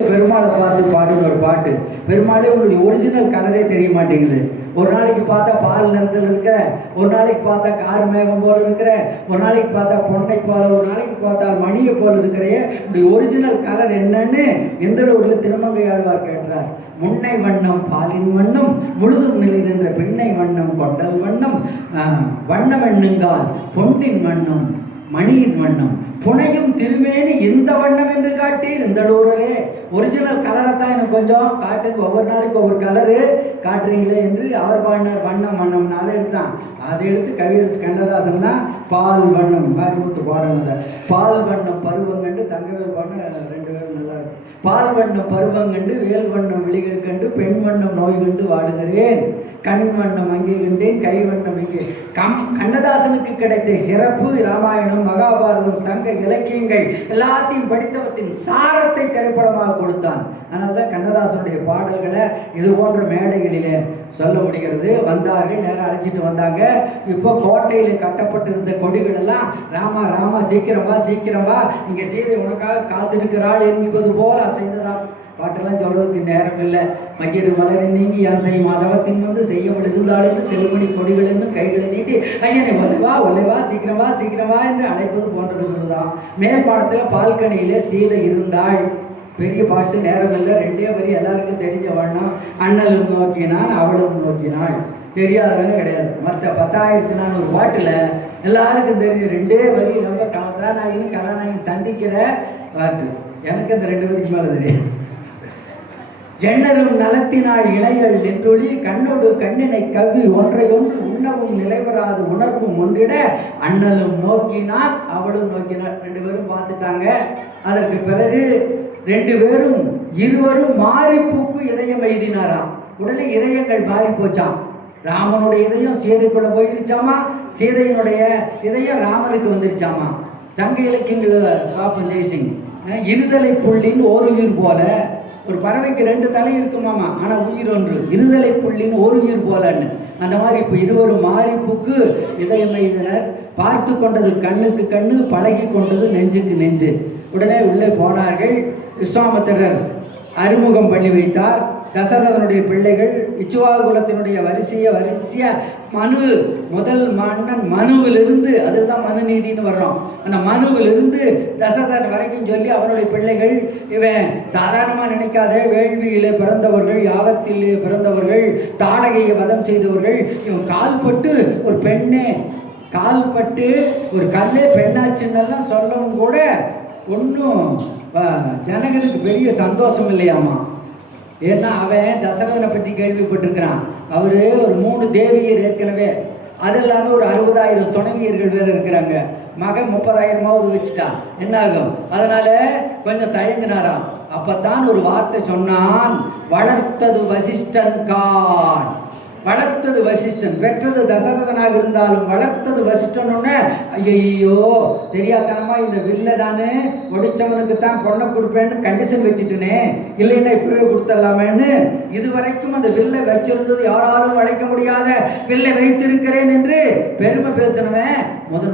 பெருமாளை பார்த்து பாடுங்க ஒரு பாட்டு. பெருமாளே உங்களுக்கு ஒரிஜினல் கலரே தெரிய மாட்டேங்குது. ஒரு நாளைக்கு பார்த்தா பால் நிறத்தில் இருக்கிற, ஒரு நாளைக்கு பார்த்தா கார் மேகம் போல இருக்கிற, ஒரு நாளைக்கு பார்த்தா பொன்னை போல, ஒரு நாளைக்கு பார்த்தா மணியை போல இருக்கிறையே, இப்படி ஒரிஜினல் கலர் என்னன்னு எந்த ஊரில் திருமங்கையாழ்வார் கேட்டார். முன்னை வண்ணம் பாலின் வண்ணம், முழுதும் நிலை நின்ற பெண்ணை வண்ணம் கொண்டல் வண்ணம், வண்ணம் எண்ணுங்கால் பொன்னின் வண்ணம் மணியின் வண்ணம், புனையும் திருமேனி இந்த வண்ணம் என்று காட்டீர் இந்தளூரரே. ஒரிஜினல் கலரை தான் எனக்கு கொஞ்சம் காட்டுங்க, ஒவ்வொரு நாளைக்கு ஒவ்வொரு கலரு காட்டுறீங்களே என்று அவர் பாடினார். வண்ணம் வண்ணம் அதை எடுத்தான். அதை எடுத்து கவியரசு கண்ணதாசன் தான் பால் வண்ணம் மாரிமுத்து பாடுங்க. பால் வண்ணம் பருவம் கண்டு தங்கவேல் பண்ண 2 பேரும் நல்லா இருக்கு. பால் வண்ணம் பருவம் கண்டு வேல் வண்ணம் விழிகள் கண்டு பெண் வண்ணம் நோய் கண்டு வாடுகிறேன், கண் வண்ணம் அங்கே கண்டேன் கை வண்ணம் இங்கே. கண்ணதாசனுக்கு கிடைத்த சிறப்பு ராமாயணம், மகாபாரதம், சங்க இலக்கியங்கள் எல்லாத்தையும் படித்தவத்தின் சாரத்தை திரைப்படமாக கொடுத்தான். அதனால தான் கண்ணதாசனுடைய பாடல்களை இது போன்ற மேடைகளிலே சொல்ல முடிகிறது. வந்தார்கள், நேரம் அழைச்சிட்டு வந்தாங்க. இப்போ கோட்டையில் கட்டப்பட்டிருந்த கொடிகள் எல்லாம் ராமா ராமா சீக்கிரம் வா சீக்கிரம் வா, இங்கே சீதை உனக்காக காத்திருக்கிறாள் என்பது போல் அசைந்ததான். பாட்டெல்லாம் சொல்றதுக்கு நேரம் இல்லை. மகிறு மலரின் நீங்கி யான் செய்யும் மாதவத்தின் வந்து செய்யவள் இருந்தாலும் செல்வமணி கொடிகள் என்றும் கைகளை நீட்டி ஐயனை ஒல்லைவா ஒல்லைவா சீக்கிரமா சீக்கிரமா என்று அழைப்பது போன்றது தான். மேல் பாடத்தில் பால்கனியிலே சீதை இருந்தாள். பெரிய பாட்டு, நேரம் இல்லை, 2 வரி எல்லாருக்கும் தெரிஞ்ச வண்ணம். அண்ணலும் நோக்கினான் அவளும் நோக்கினாள், தெரியாதவங்க கிடையாது. மற்ற 10,400 பாட்டில் எல்லாருக்கும் தெரிஞ்ச 2 வரி. ரொம்ப கதாநாயகன் கதாநாயகன் சந்திக்கிற பாட்டு. எனக்கு அந்த 2 வரிக்கு மேலே தெரியாது. எண்ணரும் நலத்தினாள் இணைகள் நின்றொழி கண்ணோடு கண்ணினை கவ்வி ஒன்றையொன்று உண்ணவும் நிலைவராது உணர்வும் ஒன்றிட அண்ணலும் நோக்கினான் அவளும் நோக்கினாள். 2 பேரும் பார்த்துட்டாங்க. அதற்கு பிறகு 2 பேரும் இருவரும் மாறிப்பூக்கு இதயம் எழுதினாராம். உடனே இதயங்கள் மாறி போச்சாம். ராமனுடைய இதயம் சீதைக்குள்ள போயிருச்சாமா, சீதையினுடைய இதயம் ராமனுக்கு வந்துருச்சாமா. சங்க இலக்கியங்கள் பார்ப்போம். ஜெய்சிங் இருதலை புள்ளின் ஓருயிர் போல, ஒரு பறவைக்கு 2 தலை இருக்குமாமா, ஆனால் உயிர் ஒன்று. இருதலை புள்ளின் ஓருயிர் போலன்னு அந்த மாதிரி இப்போ இருவரும் மாறிப்புக்கு இதயம் எழுதினர். பார்த்து கொண்டது கண்ணுக்கு கண்ணு, பழகி கொண்டது நெஞ்சுக்கு நெஞ்சு. உடனே உள்ளே போனார்கள். விஸ்வாமித்திரர் அறிமுகம் பண்ணி வைத்தார். தசரதனுடைய பிள்ளைகள் இச்சுவாகுலத்தினுடைய வரிசையா மனு, முதல் மன்னன் மனுவிலிருந்து, அதில் தான் மனு நீதினு வர்றோம். அந்த மனுவிலிருந்து தசரதன் வரைக்கும் சொல்லி அவனுடைய பிள்ளைகள். இவன் சாதாரணமாக நினைக்காத, வேள்வியிலே பிறந்தவர்கள், யாகத்திலே பிறந்தவர்கள், தாடகையை வதம் செய்தவர்கள். இவன் கால்பட்டு ஒரு பெண்ணே, கால்பட்டு ஒரு கல்லே பெண்ணாச்சுன்னெல்லாம் சொல்லவும் கூட ஒன்றும் ஜனங்களுக்கு பெரிய சந்தோஷம் இல்லையாமா. ஏன்னா அவன் தசரதனை பற்றி கேள்விப்பட்டிருக்கிறான். அவர் ஒரு 3 தேவியர் ஏற்கனவே, அது இல்லாமல் ஒரு 60,000 துணைவியர்கள் வேறு இருக்கிறாங்க. மகன் 30,000 வச்சுட்டான், என்ன ஆகும்? அதனால கொஞ்சம் தயங்கினாராம். அப்பத்தான் ஒரு வார்த்தை சொன்னான், வளர்த்தது வசிஷ்டன் கான். வளர்த்தது வசிஷ்டன், பெற்றது தசரதனாக இருந்தாலும் வளர்த்தது வசிஷ்டன். ஐயோ தெரியாதனமா இந்த வில்ல தானே ஒடிச்சவனுக்கு தான் பொண்ணை கொடுப்பேன்னு கண்டிஷன் வச்சுட்டுனே, இல்லைன்னா இப்பவே கொடுத்துடலாமேன்னு இதுவரைக்கும் அந்த வில்லை வச்சிருந்தது யாராலும் வளைக்க முடியாத வில்லை வைத்திருக்கிறேன் என்று பெருமை பேசினவன்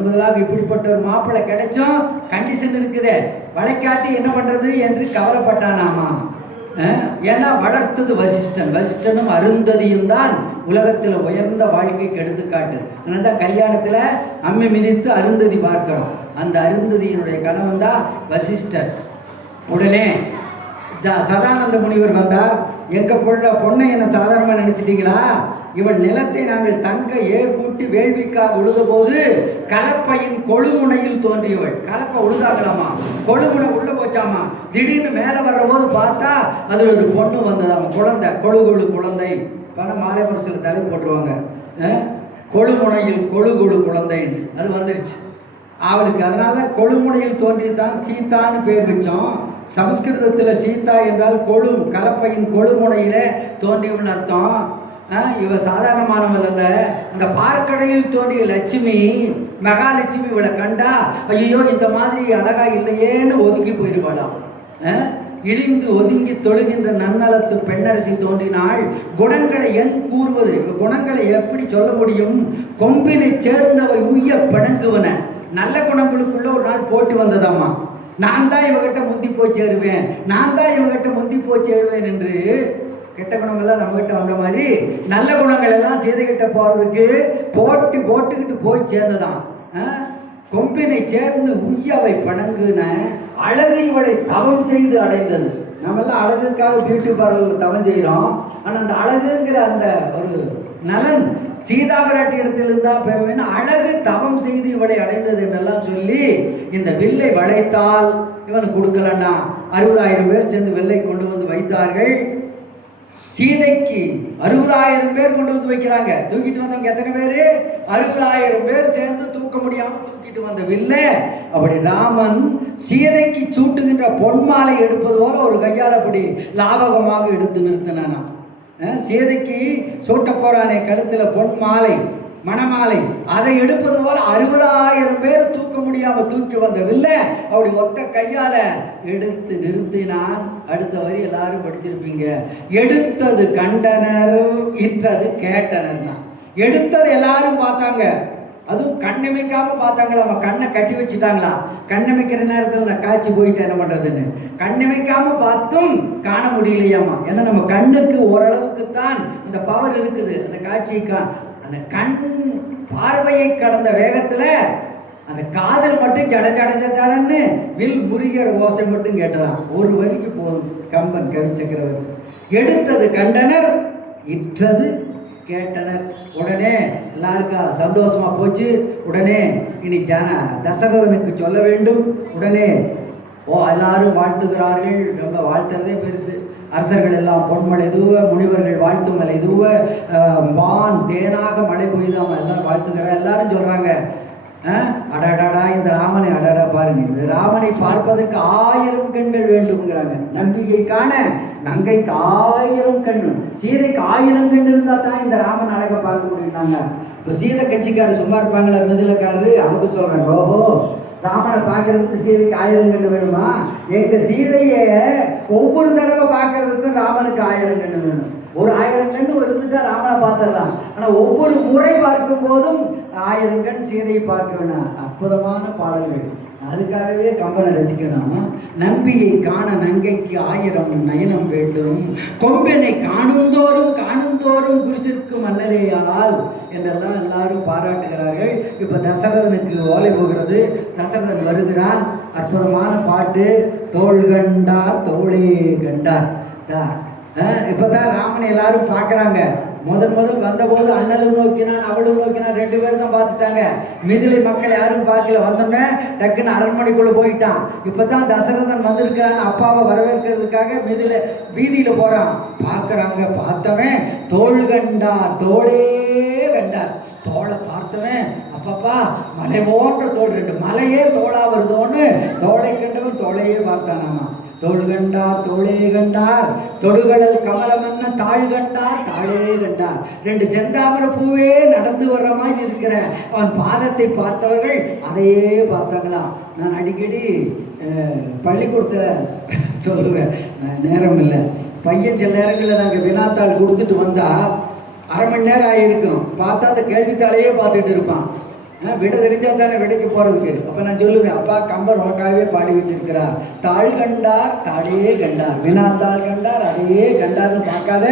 முதலாக இப்படிப்பட்ட ஒரு மாப்பிள்ளை கிடைச்சும் கண்டிஷன் இருக்குதே, வளைக்காட்டி என்ன பண்றது என்று கவலைப்பட்டானாமா. ஏன்னா வளர்த்தது வசிஷ்டன், வசிஷ்டனும் அருந்ததியும் தான் உலகத்தில் உயர்ந்த வாழ்க்கைக்கு எடுத்துக்காட்டு. அதனால தான் கல்யாணத்தில் அம்மி மிதித்து அருந்ததி பார்க்கிறோம். அந்த அருந்ததியினுடைய கணவன் தான் வசிஷ்டர். உடனே சதானந்த முனிவர் வந்தார். எங்கள் பொண்ணை என்ன சாதாரணமாக நினச்சிட்டீங்களா? இவள் நிலத்தை நாங்கள் தங்க ஏற்பூட்டி வேள்விக்காக உழுத போது கலப்பையின் கொழுமுனையில் தோன்றியவள். கலப்பை உழுதாங்களாமா, கொழுமுனை உள்ள போச்சாமா. திடீர்னு மேலே வர்ற போது பார்த்தா அதில் ஒரு பொண்ணு வந்ததாமா, குழந்தை, கொழு குழந்தை. பணம் மாலை வருஷத்தில் தலை போட்டுருவாங்க. கொழுமுனையில் கொழு குழந்தைன்னு அது வந்துருச்சு அவளுக்கு. அதனால கொழுமுனையில் தோன்றியதான் சீதான்னு பேர் வச்சோம். சமஸ்கிருதத்தில் சீதா என்றால் கலப்பையின் கொழுமுனையில தோன்றியவள் அர்த்தம். இவ சாதாரணமானவள் அல்ல. அந்த பார்க்கடையில் தோன்றிய லட்சுமி, மகாலட்சுமி இவளை கண்டா ஐயோ இந்த மாதிரி அழகா இல்லையேன்னு ஒதுங்கி போயிருவாளாம். இழிந்து ஒதுங்கி தொழுகின்ற நன்னலத்து பெண்ணரசி தோன்றினாள். குணங்களை என் கூறுவது, குணங்களை எப்படி சொல்ல முடியும்? கொம்பினை சேர்ந்தவை உய்ய பிணங்குவன. நல்ல குணங்களுக்குள்ள ஒரு நாள் போட்டி வந்ததாம்மா. நான் தான் இவகிட்ட முந்தி போய் சேருவேன், நான் தான் இவகிட்ட முந்தி போய் சேருவேன் என்று கெட்ட குணங்கள்லாம் நம்மகிட்ட வந்த மாதிரி நல்ல குணங்கள் எல்லாம் சீதைகிட்ட போறதுக்கு போட்டுக்கிட்டு போய் சேர்ந்ததான். கொம்பினை சேர்ந்து உய்யவை பணங்குன அழகு இவளை தவம் செய்து அடைந்தது. நம்ம எல்லாம் அழகுக்காக பியூட்டி பார்லர்ல தவம் செய்கிறோம். ஆனால் அந்த அழகுங்கிற அந்த ஒரு நலன் சீதா பிராட்டி இடத்தில் இருந்தா பெறுவேன். அழகு தவம் செய்து இவளை அடைந்தது என்றெல்லாம் சொல்லி இந்த வில்லை வளைத்தால் இவனுக்கு கொடுக்கலன்னா 60,000 பேர் சேர்ந்து வில்லை கொண்டு வந்து வைத்தார்கள். சீதைக்கு 60,000 பேர் கொண்டு வந்து வைக்கிறாங்க. தூக்கிட்டு வந்தவங்க எத்தனை பேரு? 60,000 பேர் சேர்ந்து தூக்க முடியாம தூக்கிட்டு வந்த வில்ல அப்படி ராமன் சீதைக்கு சூட்டுகின்ற பொன்மாலை எடுப்பது போல ஒரு கையால் அப்படி லாபகமாக எடுத்து நிறுத்தினானா. சீதைக்கு சூட்ட போறானே கழுத்துல பொன் மாலை, மணமாலை, அதை எடுப்பது போல 60,000 பேர் தூக்க முடியாம தூக்கி வந்த வில்ல அப்படி ஒத்த கையால எடுத்து நிறுத்தினான். அடுத்த வரி எல்லாரும் படிச்சிருப்பீங்க. எடுத்தது கண்டனர், இற்றது கேட்டனர். எடுத்தது எல்லாரும் பார்த்தாங்க, அதுவும் கண்ணமைக்காம பார்த்தாங்களா. நம்ம கண்ணை கட்டி வச்சுட்டாங்களா. கண்ணமைக்கிற நேரத்தில் நான் காய்ச்சி போயிட்டு என்ன பண்றதுன்னு கண்ணமைக்காம பார்த்தும் காண முடியலையாமா. ஏன்னா நம்ம கண்ணுக்கு ஓரளவுக்கு தான் இந்த பவர் இருக்குது. அந்த காட்சிக்கு அந்த கண் பார்வையை கடந்த வேகத்துல அந்த காதல் மட்டும் ஜடன்னு வில் முருகிற ஓசை மட்டும் கேட்டதான். ஒரு வரிக்கு போதும் கம்பன் கவி சக்கரவர்த்தி. எடுத்தது கண்டனர், இற்றது கேட்டனர். உடனே எல்லாருக்கும் சந்தோஷமா போச்சு. உடனே இனி தசரதனுக்கு சொல்ல வேண்டும். உடனே எல்லாரும் வாழ்த்துகிறார்கள். ரொம்ப வாழ்த்துறதே பெருசு. அரசர்கள் எல்லாம் பொன்மலை எதுவ, முனிவர்கள் வாழ்த்து மலை எதுவ, வான் தேனாக மழை பெய்தாம எல்லாம் வாழ்த்துக்கிற. எல்லாரும் சொல்றாங்க, அடாடாடா இந்த ராமனை, அடாடா பாருங்க, இந்த ராமனை பார்ப்பதற்கு 1000 கண்கள் வேண்டும்ங்கிறாங்க. நம்பிக்கை காண நங்கைக்கு 1000 கண், சீதைக்கு 1000 கண் இருந்தா தான் இந்த ராமன் அழகை பார்க்க முடியும்னாங்க. இப்போ சீதை கட்சிக்காரர் சும்மா இருப்பாங்களா, மிதிலக்காரரு, அவங்க சொல்றாங்க, ஓஹோ ராமனை பார்க்கறதுக்கு சீதைக்கு 1000 கண் வேணுமா? எங்க சீதையை ஒவ்வொரு தடவை பார்க்கறதுக்கும் ராமனுக்கு 1000 கண் வேணும். ஒரு 1000 கண் இருந்துட்டா ராமனை பார்த்துடலாம். ஆனா ஒவ்வொரு முறை பார்க்கும் போதும் 1000 கண் சீதையை பார்க்க வேணாம். அற்புதமான பாடல்கள். அதுக்காகவே கம்பனை ரசிக்கணும். நம்பியை காண நங்கைக்கு 1000 நயனம் வேண்டும், கொம்பனை காணுந்தோறும் குருசிற்கு மன்னரேயால் என்றெல்லாம் எல்லாரும் பாராட்டுகிறார்கள். இப்ப தசரதனுக்கு ஓலை போகிறது. தசரதன் வருகிறான். அற்புதமான பாட்டு. தோள் கண்டார் தோளே கண்டார். இப்பதான் ராமனை எல்லாரும் பார்க்கறாங்க. முதல் வந்தபோது அண்ணலும் நோக்கினான், அவளும் நோக்கினான், 2 பேரும் தான் பார்த்துட்டாங்க. மிதிலை மக்கள் யாரும் பார்க்கல. வந்தோடனே டக்குன்னு அரண்மனைக்குள்ள போயிட்டான். இப்பதான் தசரதன் வந்திருக்கிறான், அப்பாவை வரவேற்கிறதுக்காக மிதிலை வீதியில போறான். பார்க்கறாங்க. பார்த்தவன் தோள் கண்டார் தோளே கண்டார். தோளை பார்த்தவன் அப்பப்பா மலை போன்ற தோல், 2 மலையே தோளா வருதோன்னு தோளை கண்டவன் தோளையே பார்த்தானாமா. தோள் கண்டார் தோளே கண்டார், தொடுகடல் கமலமன்ன தாழ் கண்டார் தாழே கண்டார். 2 செந்தாமரை பூவே நடந்து வர்ற மாதிரி இருக்கிற அவன் பாதத்தை பார்த்தவர்கள் அதையே பார்த்தாங்களாம். நான் அடிக்கடி பள்ளிக்கூடத்தில் சொல்லுவேன், நேரம் இல்லை. பையன் சில நேரங்களில் நாங்கள் வினாத்தாள் கொடுத்துட்டு வந்தா 1/2 மணி நேரம் ஆகியிருக்கும். பார்த்தா அந்த கேள்வித்தாளையே பார்த்துட்டு இருப்பான். விட தெரிஞ்சா தானே விடைக்கு போறதுக்கு. அப்ப நான் சொல்லுவேன், அப்பா கம்பர் உனக்காகவே பாடி வச்சிருக்கிறார். தாழ் கண்டார் தாழே கண்டார், வினாத்தாள் கண்டார் அதையே கண்டார்னு பார்க்காத